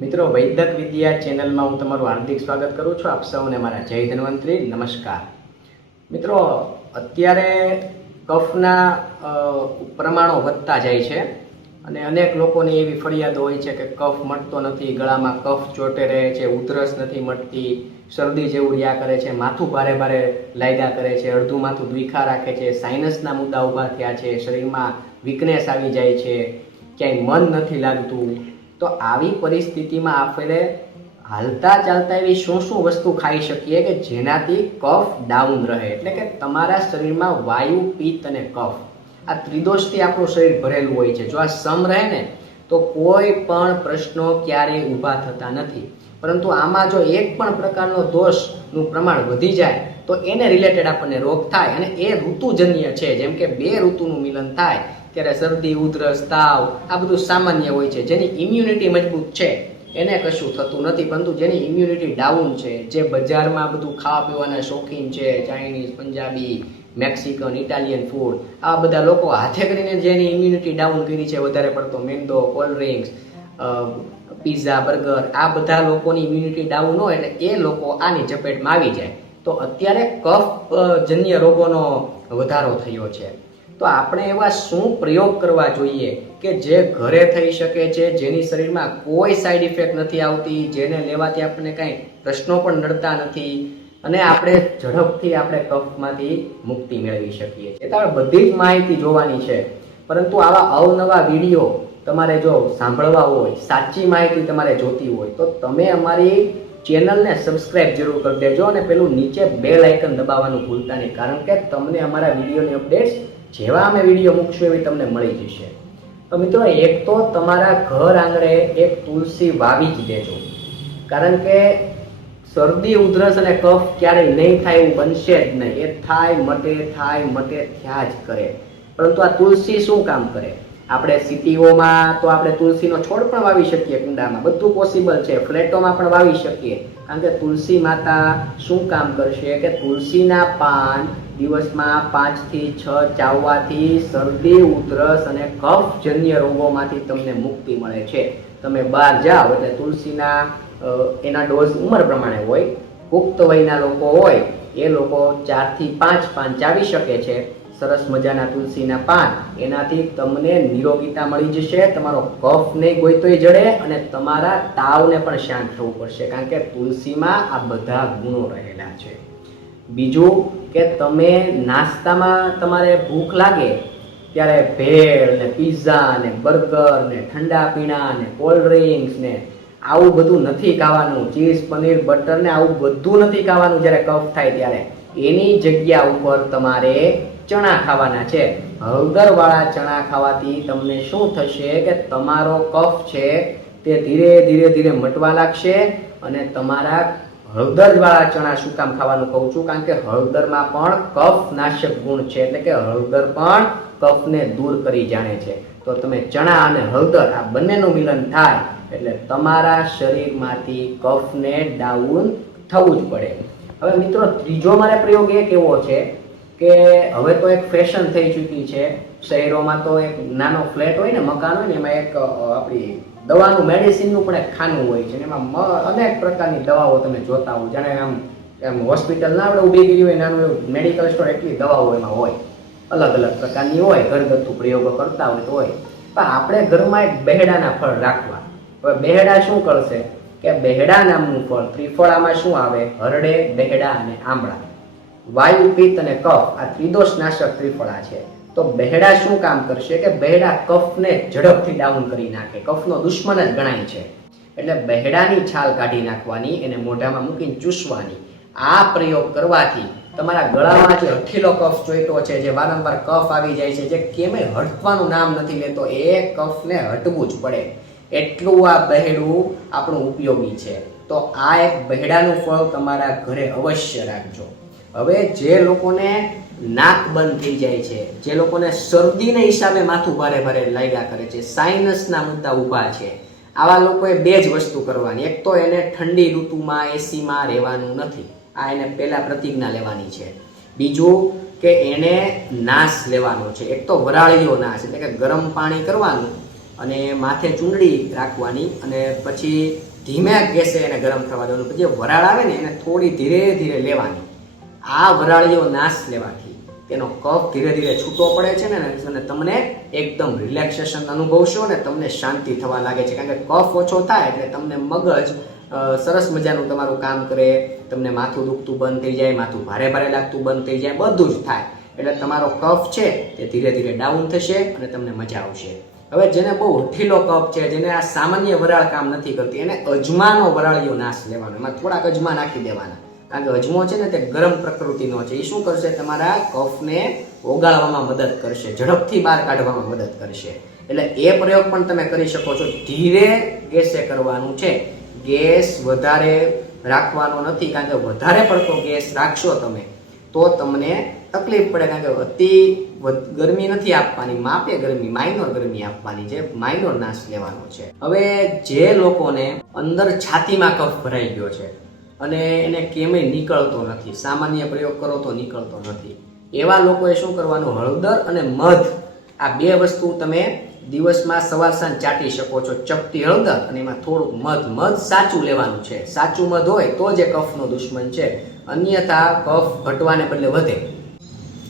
મિત્રો વૈદક વિદ્યા ચેનલમાં હું તમારું હાર્દિક સ્વાગત કરું છું. આપ સૌને મારા જય ધન્વંતરી નમસ્કાર. મિત્રો અત્યારે કફના પ્રમાણો વધતા જાય છે અને અનેક લોકોની એવી ફરિયાદો હોય છે કે કફ મટતો નથી, ગળામાં કફ ચોંટે રહે છે, ઉધરસ નથી મટતી, શરદી જેવું રહ્યા કરે છે, માથું ભારે ભારે લાગ્યા કરે છે, અડધું માથું દુખા રાખે છે, સાઇનસના મુદ્દા ઊભા થયા છે, શરીરમાં વીકનેસ આવી જાય છે, ક્યાંય મન નથી લાગતું. તો આવી પરિસ્થિતિમાં આપણે હાલતા ચાલતા એવી શું શું વસ્તુ ખાઈ શકીએ કે જેનાથી કફ ડાઉન રહે, એટલે કે તમારા શરીરમાં વાયુ, પિત્ત અને કફ આ ત્રિદોષથી આપણું શરીર ભરેલું હોય છે. જો આ સમ રહે ને તો કોઈ પણ પ્રશ્નો ક્યારેય ઊભા થતા નથી. પરંતુ આમાં જો એક પણ પ્રકારનો દોષનું પ્રમાણ વધી જાય તો એને રિલેટેડ આપણને રોગ થાય, અને એ ઋતુજન્ય છે. જેમ કે બે ઋતુનું મિલન થાય ત્યારે શરદી, ઉધરસ, તાવ આ બધું સામાન્ય હોય છે. જેની ઇમ્યુનિટી મજબૂત છે એને કશું થતું નથી, પરંતુ જેની ઇમ્યુનિટી ડાઉન છે, જે બજારમાં બધું ખાવા પીવાના શોખીન છે, Chinese, Punjabi, Mexican, Italian food, આવા બધા લોકો હાથે કરીને જેની ઇમ્યુનિટી ડાઉન કરી છે, વધારે પડતો મેંદો, કોલ્ડ ડ્રિંક્સ, પીઝા, બર્ગર, આ બધા લોકોની ઇમ્યુનિટી ડાઉન હોય એટલે એ લોકો આની ચપેટમાં આવી જાય. તો અત્યારે કફ જન્ય રોગોનો વધારો થયો છે. તો આપણે એવા શું પ્રયોગ કરવા જોઈએ કે જે ઘરે થઈ શકે છે, જેની શરીરમાં કોઈ સાઈડ ઇફેક્ટ નથી આવતી, જેને લેવાથી આપણને કાંઈ પ્રશ્નો પણ નડતા નથી અને આપણે ઝડપથી આપણે કફમાંથી મુક્તિ મેળવી શકીએ છીએ. તો બધી જ માહિતી જોવાની છે, પરંતુ આવા અવનવા વિડીયો તમારે જો સાંભળવા હોય, સાચી માહિતી તમારે જોતી હોય તો તમે અમારી ચેનલને સબસ્ક્રાઇબ જરૂર કરી દેજો અને પેલું નીચે બેલ આઇકન દબાવવાનું ભૂલતા નહીં, કારણ કે તમને અમારા વિડીયોની અપડેટ્સ જેવા અમે વિડીયો મૂકશું એવી તમને મળી જશે. તો મિત્રો, એક તો તમારા ઘર આંગણે એક તુલસી વાવી જ દેજો, કારણ કે શરદી, ઉધરસ અને કફ ક્યારેય નહીં થાય એવું બનશે જ નહીં. એ થાય મટે થયા જ કરે. પરંતુ આ તુલસી શું કામ કરે? આપણે સિટીઓમાં તો આપણે તુલસીનો છોડ પણ વાવી શકીએ, કુંડામાં બધું પોસિબલ છે, ફ્લેટોમાં પણ વાવી શકીએ. કારણ કે તુલસી માતા શું કામ કરશે કે તુલસીના પાન દિવસમાં 5 થી 6 ચાવવાથી શરદી, ઉધરસ અને કફજન્ય રોગોમાંથી તમને મુક્તિ મળે છે. તમે બહાર જાઓ એટલે તુલસીના એના ડોઝ ઉંમર પ્રમાણે હોય. પુખ્ત વયના લોકો હોય એ લોકો 4 થી 5 પાન ચાવી શકે છે. સરસ મજાના તુલસીના પાન, એનાથી તમને નિરોગીતા મળી જશે, તમારો કફ નહીં ગોઈતોય જડે અને તમારા તાવને પણ શાંત થવું પડશે, કારણ કે તુલસીમાં આ બધા ગુણો રહેલા છે. બીજું કે તમે નાસ્તામાં તમારે ભૂખ લાગે ત્યારે ભેળ ને પીઝા ને બર્ગર ને ઠંડા પીણા ને કોલ્ડ ડ્રિંક્સ ને આવું બધું નથી ખાવાનું. ચીઝ, પનીર, બટર ને આવું બધું નથી ખાવાનું જ્યારે કફ થાય ત્યારે. એની જગ્યા ઉપર તમારે ચણા ખાવાના છે. હળદરવાળા ચણા ખાવાથી તમને શું થશે કે તમારો કફ છે તે ધીરે ધીરે મટવા લાગશે. અને તમારા હળદરવાળા ચણા શું કામ ખાવાનું કહું છું? કારણ કે હળદરમાં પણ કફ નાશક ગુણ છે, એટલે કે હળદર પણ કફને દૂર કરી જાણે છે. તો તમે ચણા અને હળદર આ બંનેનું મિલન થાય એટલે તમારા શરીરમાંથી કફને ડાઉન થવું જ પડે. હવે મિત્રો, ત્રીજો મારે પ્રયોગ એક એવો છે કે હવે તો એક ફેશન થઈ ચૂકી છે શહેરોમાં. તો એક નાનો ફ્લેટ હોય ને, મકાન હોય ને, એમાં એક આપણી દવાનું, મેડિસિનનું પણ એક ખાનું હોય છે. એમાં અનેક પ્રકારની દવાઓ તમે જોતા હો, જાણે આમ હોસ્પિટલ ના આપણે ઊભી ગઈ હોય, નાનું એવું મેડિકલ સ્ટોર, એટલી દવાઓ એમાં હોય, અલગ અલગ પ્રકારની હોય, ઘરગથ્થુ પ્રયોગો કરતા હોય તો હોય. પણ આપણે ઘરમાં એક બહેડાના ફળ રાખવા. હવે બહેડા શું કરશે કે બહેડા નામનું ફળ, ત્રિફળામાં શું આવે? હરડે, બહેડા અને આંબળા. વાયુ, પિત્ત અને કફ આ ત્રિદોષ નાશક ત્રિફળા છે. તો બહેડા શું કામ કરશે કે બહેડા કફને ઝડપથી ડાઉન કરી નાખે, કફનો દુશ્મન જ ગણાય છે. એટલે બહેડાની છાલ કાઢી નાખવાની, એને મોઢામાં મૂકીને ચૂસવાની. આ પ્રયોગ કરવાથી તમારા ગળામાં જે હઠીલો કફ ચોઈટો છે, જે વારંવાર કફ આવી જાય છે, જે કેમે હટવાનું નામ નથી લેતો, એ કફને હટવું જ પડે. એટલું આ બહેડું આપણું ઉપયોગી છે. તો આ એક બહેડાનું ફળ તમારા ઘરે અવશ્ય રાખજો. હવે જે લોકોને નાક બંધ થઈ જાય છે, જે લોકોને શરદીના હિસાબે માથું ભારે ભારે લાગ્યા કરે છે, સાઇનસના મુદ્દા ઊભા છે, આવા લોકોએ બે જ વસ્તુ કરવાની. એક તો એને ઠંડી ઋતુમાં એસીમાં રહેવાનું નથી, આ એને પહેલા પ્રતિજ્ઞા લેવાની છે. બીજું કે એને નાશ લેવાનો છે. એક તો વરાળીયો નાશ, એટલે કે ગરમ પાણી કરવાનું અને માથે ચૂંદડી રાખવાની અને પછી ધીમે ગેસે એને ગરમ થવા દેવાનું. પછી વરાળ આવે ને એને થોડી ધીરે ધીરે લેવાની. આ વરાળીઓ નાશ લેવાથી તેનો કફ ધીરે ધીરે છૂટો પડે છે ને, અને તમને એકદમ રિલેક્સેશન અનુભવશો ને તમને શાંતિ થવા લાગે છે. કારણ કે કફ ઓછો થાય એટલે તમને મગજ સરસ મજાનું તમારું કામ કરે, તમને માથું દુખતું બંધ થઈ જાય, માથું ભારે ભારે લાગતું બંધ થઈ જાય, બધું જ થાય. એટલે તમારો કફ છે તે ધીરે ધીરે ડાઉન થશે અને તમને મજા આવશે. હવે જેને બહુ હઠીલો કફ છે, જેને આ સામાન્ય વરાળ કામ નથી કરતી, એને અજમાનો વરાળીઓ નાશ લેવાનો. એમાં થોડાક અજમા નાખી દેવાના. કારણ કે અજમો છે ને તે ગરમ પ્રકૃતિનો છે. એ શું કરશે? તમારા કફને ઓગાળવામાં મદદ કરશે, ઝડપથી બહાર કાઢવામાં મદદ કરશે. એટલે એ પ્રયોગ પણ તમે કરી શકો છો. ધીરે ગેસે કરવાનું છે. ગેસ વધારે રાખવાનો નથી, કારણ કે વધારે પડતો ગેસ રાખશો તમે તો તમને તકલીફ પડે. કારણ કે અતિ ગરમી નથી આપવાની, માપે ગરમી, માઇનોર ગરમી આપવાની છે. માઇનોર નાશ લેવાનો છે. હવે જે લોકોને અંદર છાતીમાં કફ ભરાઈ ગયો છે અને એને કેમેય નીકળતો નથી, સામાન્ય પ્રયોગ કરો તો નીકળતો નથી, એવા લોકોએ શું કરવાનું? હળદર અને મધ, આ બે વસ્તુ તમે દિવસમાં સવાર સાંજ ચાટી શકો છો. ચપટી હળદર અને એમાં થોડુંક મધ. મધ સાચું લેવાનું છે. સાચું મધ હોય તો જે કફનો દુશ્મન છે, અન્યથા કફ ઘટવાને બદલે વધે.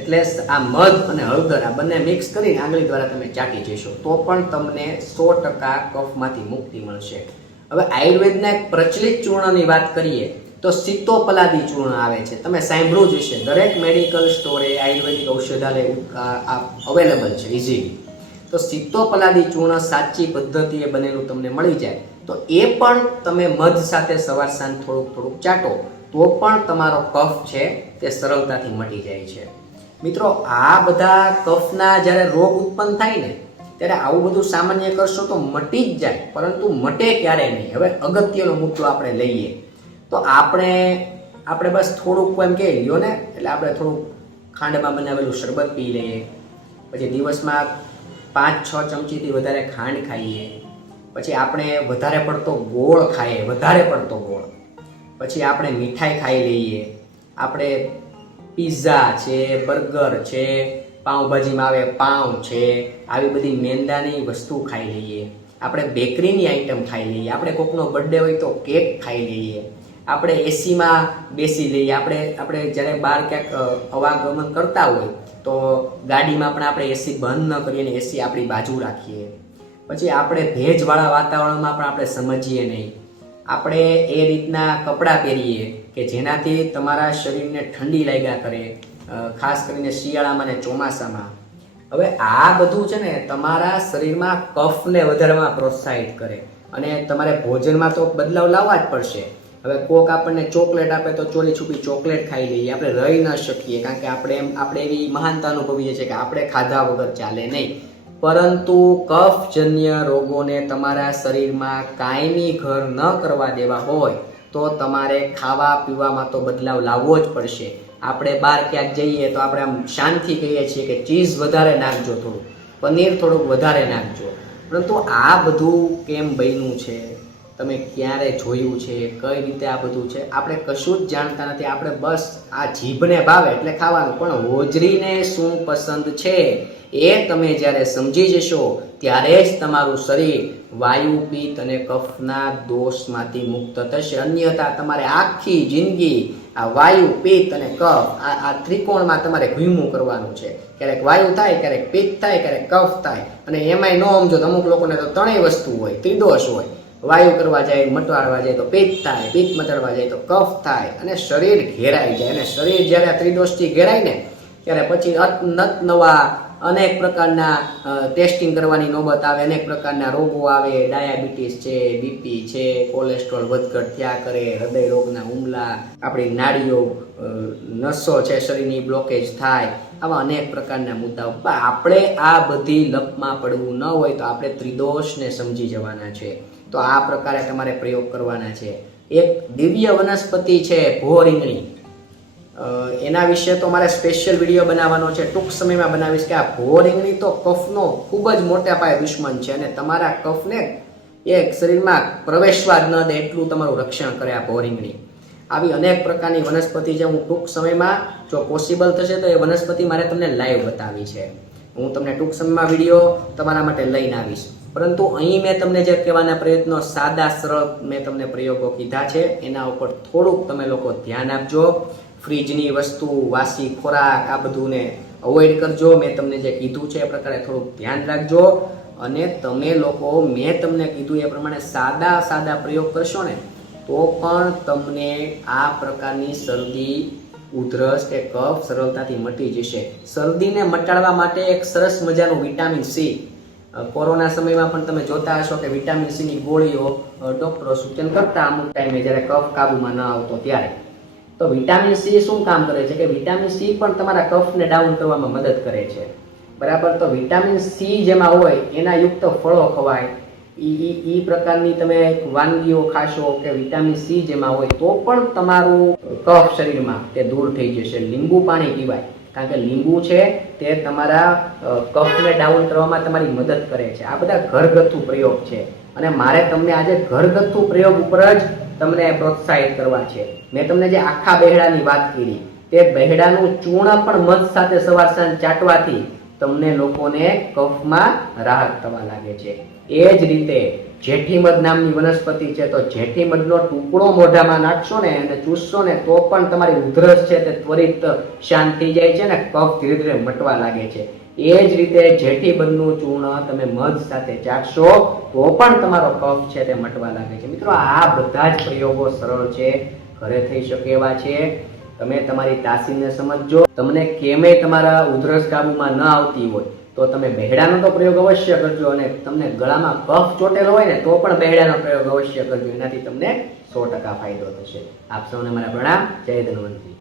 એટલે આ મધ અને હળદર આ બંને મિક્સ કરીને આંગળી દ્વારા તમે ચાટી જશો તો પણ તમને 100% કફમાંથી મુક્તિ મળશે. હવે આયુર્વેદના એક પ્રચલિત ચૂર્ણની વાત કરીએ તો સિત્તોપલાદી ચૂર્ણ આવે છે. તમે સાંભળ્યું જ હશે. દરેક મેડિકલ સ્ટોરે, આયુર્વેદિક ઔષધાલય અવેલેબલ છે ઇઝીલી. તો સિત્તોપલાદી ચૂર્ણ સાચી પદ્ધતિએ બનેલું તમને મળી જાય તો એ પણ તમે મધ સાથે સવાર સાંજ થોડુંક થોડુંક ચાટો તો પણ તમારો કફ છે તે સરળતાથી મટી જાય છે. મિત્રો, આ બધા કફના જ્યારે રોગ ઉત્પન્ન થાય ને ત્યારે આવું બધું સામાન્ય કરશો તો મટી જ જાય, પરંતુ મટે ક્યારે નહીં. હવે અગત્યનો મુદ્દો આપણે લઈએ તો આપણે બસ થોડુંક એમ કહી લ્યો ને, એટલે આપણે થોડુંક ખાંડમાં બનાવેલું શરબત પી લઈએ, પછી દિવસમાં 5-6 ચમચીથી વધારે ખાંડ ખાઈએ, પછી આપણે વધારે પડતો ગોળ ખાઈએ, વધારે પડતો ગોળ, પછી આપણે મીઠાઈ ખાઈ લઈએ, આપણે પિઝા છે, બર્ગર છે, પાઉંભાજીમાં આવે પાઉં છે, આવી બધી મેંદાની વસ્તુ ખાઈ લઈએ, આપણે બેકરીની આઈટમ ખાઈ લઈએ, આપણે કોકનો બર્થડે હોય તો કેક ખાઈ લઈએ, આપણે એસીમાં બેસી લઈએ, આપણે જ્યારે બહાર ક્યાંક અવાગમન કરતા હોય તો ગાડીમાં પણ આપણે એસી બંધ ન કરીએ ને એસી આપણી બાજુ રાખીએ. પછી આપણે ભેજવાળા વાતાવરણમાં પણ આપણે સમજીએ નહીં. આપણે એ રીતના કપડાં પહેરીએ કે જેનાથી તમારા શરીરને ઠંડી લાગ્યા કરે, ખાસ કરીને શિયાળામાં ને ચોમાસામાં. હવે આ બધું છે ને તમારા શરીરમાં કફને વધારવામાં પ્રોત્સાહિત કરે અને તમારે ભોજનમાં તો બદલાવ લાવવા જ પડશે. હવે કોક આપણને ચોકલેટ આપે તો ચોરી છુપી ચોકલેટ ખાઈ લઈએ, આપણે રહી ન શકીએ, કારણ કે આપણે એવી મહાનતા અનુભવીએ છીએ કે આપણે ખાધા વગર ચાલે નહીં. પરંતુ કફજન્ય રોગોને તમારા શરીરમાં કાયમી ઘર ન કરવા દેવા હોય તો તમારે ખાવા પીવામાં તો બદલાવ લાવવો જ પડશે. આપણે બહાર ક્યાંક જઈએ તો આપણે આમ શાનથી કહીએ છીએ કે ચીઝ વધારે નાખજો, થોડું પનીર થોડુંક વધારે નાખજો, પરંતુ આ બધું કેમ બન્યું છે, તમે ક્યારે જોયું છે, કઈ રીતે આ બધું છે, આપણે કશું જ જાણતા નથી. આપણે બસ આ જીભને ભાવે એટલે ખાવાનું, પણ હોજરીને શું પસંદ છે એ તમે જ્યારે સમજી જશો ત્યારે જ તમારું શરીર વાયુ, પિત્ત અને કફના દોષમાંથી મુક્ત થશે. અન્યથા તમારે આખી જિંદગી આ વાયુ, પિત્ત અને કફ આ ત્રિકોણમાં તમારે ઘૂમવું કરવાનું છે. ક્યારેક વાયુ થાય, ક્યારેક પિત્ત થાય, ક્યારેક કફ થાય, અને એમાંય ન સમજો તો અમુક લોકોને તો ત્રણેય વસ્તુ હોય, ત્રિદોષ હોય. વાયુ કરવા જાય, મટાડવા જાય તો પિત્ત થાય, પિત્ત મટાડવા જાય તો કફ થાય, અને શરીર ઘેરાઈ જાય. અને શરીર જ્યારે આ ત્રિદોષથી ઘેરાય ને ત્યારે પછી નવા અનેક પ્રકારના ટેસ્ટિંગ કરવાની નોબત આવે, અનેક પ્રકારના રોગો આવે, ડાયાબિટીસ છે, બીપી છે, કોલેસ્ટ્રોલ વધઘટ થયા કરે, હૃદય રોગના હુમલા, આપણી નાડીઓ, નસો છે શરીરની બ્લોકેજ થાય, આવા અનેક પ્રકારના મુદ્દાઓ. આપણે આ બધી લપમાં પડવું ન હોય તો આપણે ત્રિદોષને સમજી જવાના છે. તો આ પ્રકારે તમારે પ્રયોગ કરવાના છે. એક દિવ્ય વનસ્પતિ છે ભોરીંગણી, એના વિશે તો મારે સ્પેશિયલ વિડીયો બનાવવાનો છે, ટૂંક સમયમાં બનાવીશ કે આ ભોરીંગણી તો કફનો ખૂબ જ મોટા પાયે દુશ્મન છે અને તમારા કફને એક શરીરમાં પ્રવેશવા જ ન દે એટલું તમારું રક્ષણ કરે આ ભોરીંગણી. આવી અનેક પ્રકારની વનસ્પતિ છે. હું ટૂંક સમયમાં જો પોસિબલ થશે તો એ વનસ્પતિ મારે તમને લાઈવ બતાવી છે. હું તમને ટૂંક સમયમાં વિડીયો તમારા માટે લઈને આવીશ. પરંતુ અહીં મેં તમને જે કહેવાના પ્રયત્નો સાદા સરળ મેં તમને પ્રયોગો કીધા છે એના ઉપર થોડુંક તમે લોકો ધ્યાન આપજો. ફ્રીજની વસ્તુ, વાસી ખોરાક, આ બધુંને અવોઇડ કરજો. મેં તમને જે કીધું છે એ પ્રકારે થોડુંક ધ્યાન રાખજો. અને તમે લોકો મેં તમને કીધું એ પ્રમાણે સાદા પ્રયોગ કરશો ને તો પણ તમને આ પ્રકારની શરદી, ઉધરસ કે કફ સરળતાથી મટી જશે. શરદીને મટાડવા માટે એક સરસ મજાનું વિટામિન સી, કોરોના સમયમાં પણ તમે જોતા હશો કે વિટામિન સીની ગોળીઓ ડોક્ટરો સૂચન કરતા અમુક ટાઈમે જ્યારે કફ કાબુમાં ન આવતો ત્યારે. તો વિટામિન સી શું કામ કરે છે કે વિટામિન સી પણ તમારા કફને ડાઉન કરવામાં મદદ કરે છે. બરાબર. તો વિટામિન સી જેમાં હોય એના યુક્ત ફળો ખવાય, ઈ પ્રકારની તમે વાનગીઓ ખાશો કે વિટામિન સી જેમાં હોય તો પણ તમારું કફ શરીરમાં તે દૂર થઈ જશે. લીંબુ પાણી પીવાય, કારણ કે લીંબુ છે તે તમારા કફને ડાઉન કરવામાં તમારી મદદ કરે છે. આ બધા ઘરગથ્થુ પ્રયોગ છે અને મારે તમને આજે ઘરગથ્થુ પ્રયોગ ઉપર જ તમને પ્રોત્સાહિત કરવા છે. મેં તમને જે આખા બહેડાની વાત કરી તે બહેડાનું ચૂર્ણ પણ મધ સાથે સવાર સાંજ ચાટવાથી તમને લોકોને કફમાં રાહત થવા લાગે છે. એ જ રીતે જેઠીમધ નામની વનસ્પતિ છે, તો જેઠીમધનો ટુકડો મોઢામાં નાખશો ને અને ચૂસશો ને તો પણ તમારી ઉધરસ છે તે ત્વરિત શાંત થઈ જાય છે ને કફ ધીરે ધીરે મટવા લાગે છે. એ જ રીતે જેઠીમધનું ચૂર્ણ તમે મધ સાથે ચાટશો તો પણ તમારો કફ છે તે મટવા લાગે છે. મિત્રો, આ બધા જ પ્રયોગો સરળ છે, ઘરે થઈ શકે એવા છે. તમે તમારી તાસીરને સમજજો. તમને કેમેય તમારા ઉધરસ કાબુમાં ન આવતી હોય તો તમે બહેડાનો તો પ્રયોગ અવશ્ય કરજો, અને તમને ગળામાં કફ ચોટેલો હોય ને તો પણ બહેડાનો પ્રયોગ અવશ્ય કરજો. એનાથી તમને 100% ફાયદો થશે. આપ સૌને મારા પ્રણામ. જય ધન્વંતરી.